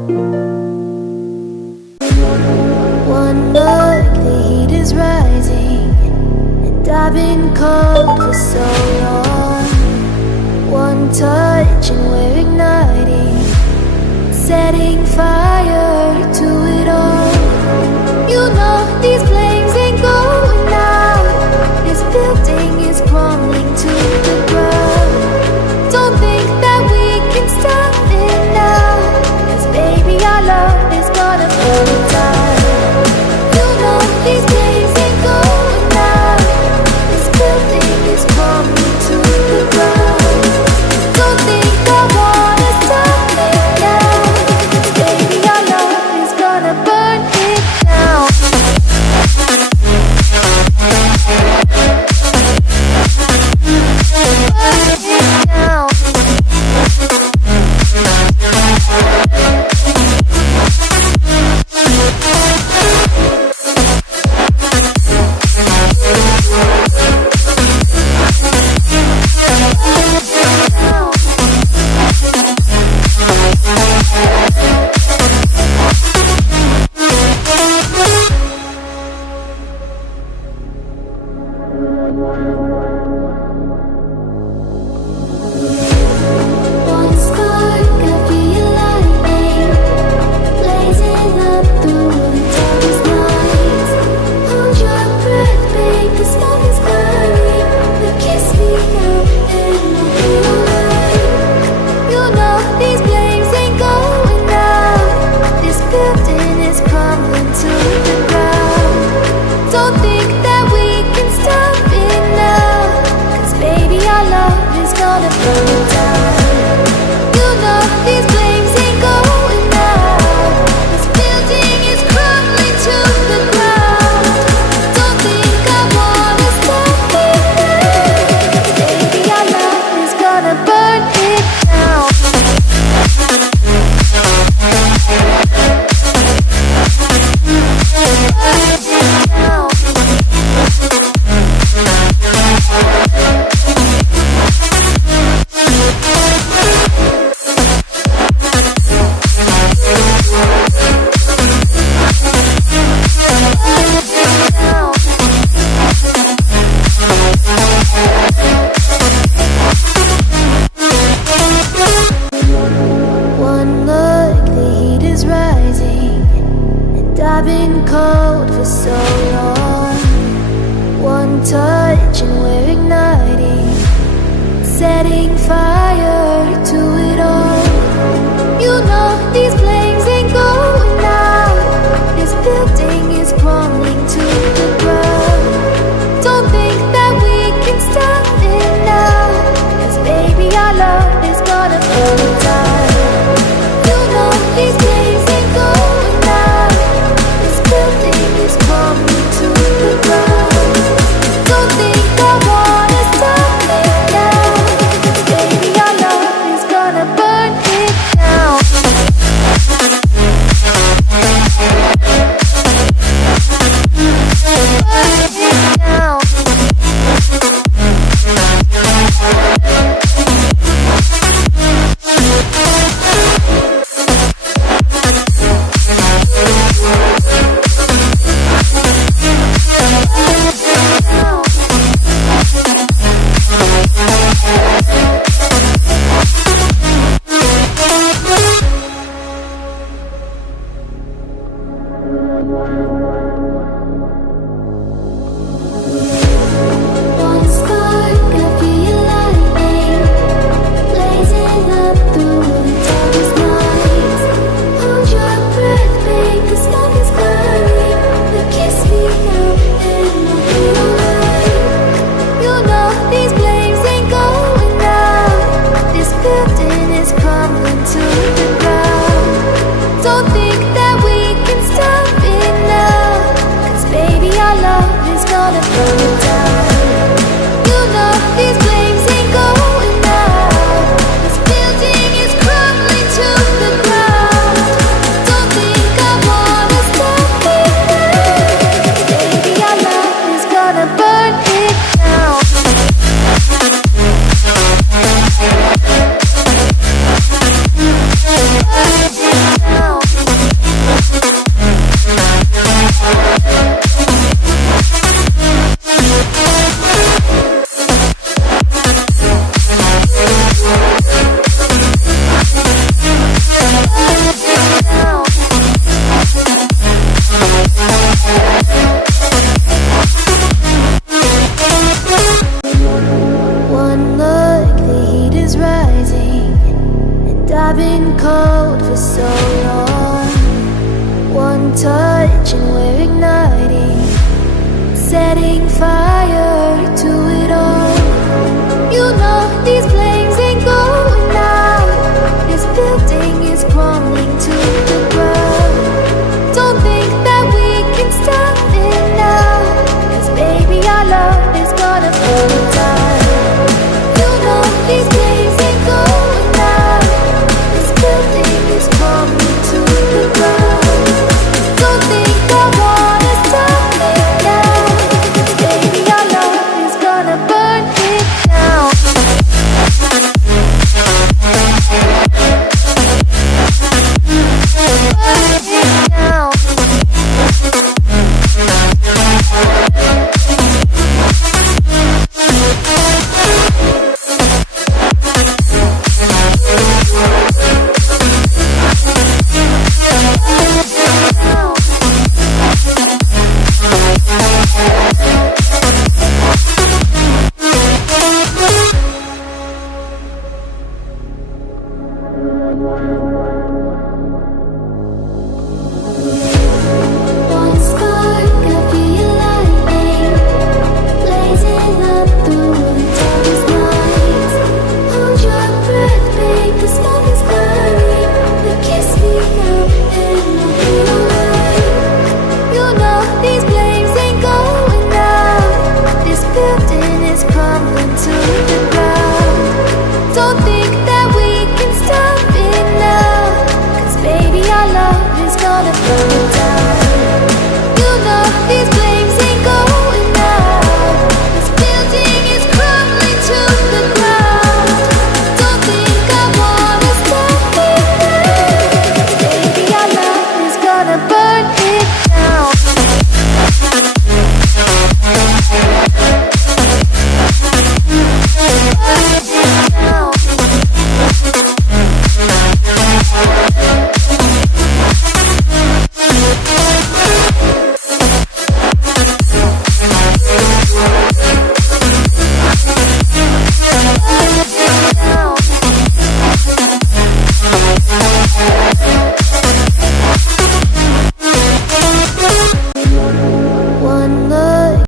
One look, the heat is rising, and I've been cold for so long. One touch and we're igniting, setting fire to it all. You know these flames ain't going out. This building is crumbling to the ground. Don't think that we can stop it now, 'cause baby our love is gonna burn it down. You know these flames ain't going out. This building is crumbling to the ground. Don't think I wanna stop it now, 'cause baby our love is gonna burn it down. One spark, I feel lightning blazing up through the darkest nights. Hold your breath, babe, the smoke is burning. Now kiss me now and we'll be alright. You know these flames ain't going out. This building is crumbling to the ground. Don't think that we can stop it now, 'cause baby our love is gonna burn it down. You know these flames ain't going out. This building is crumbling to the ground. Don't think I wanna stop it now, 'cause baby our love is gonna burn it down. One look, the heat is rising, and I've been cold for so long. One touch and we're igniting, setting fire to it all. You know these flames ain't going out. This building is crumbling to the ground. Don't think that we can stop it now, 'cause baby our love is gonna burn it down. You know these flames ain't going out. This building is crumbling to the ground. Don't think I wanna stop it now, 'cause baby our love is gonna burn it down. Burn it down. One spark, I feel lightning blazing up through the darkest nights. Hold your breath, babe, the smoke is burning. Now kiss me now and we'll be alright. You know these flames ain't going out. This building is crumbling to the ground. Don't think that we can stop it now, 'cause baby our love is gonna burn it down. You know these flames ain't going out. This building is crumbling to the ground. Don't think I wanna stop it now, 'cause baby our love is gonna burn it down. Burn it down. I've been cold for so long. One touch and we're igniting, setting fire to it all. You know these flames ain't going out. This building is crumbling to the ground. Don't think that we can stop it now, 'cause baby our love is gonna burn it down. You know these flames ain't going out. This building is crumbling to the ground. Don't think I wanna stop it now, 'cause baby our love is gonna burn it down. Burn it down.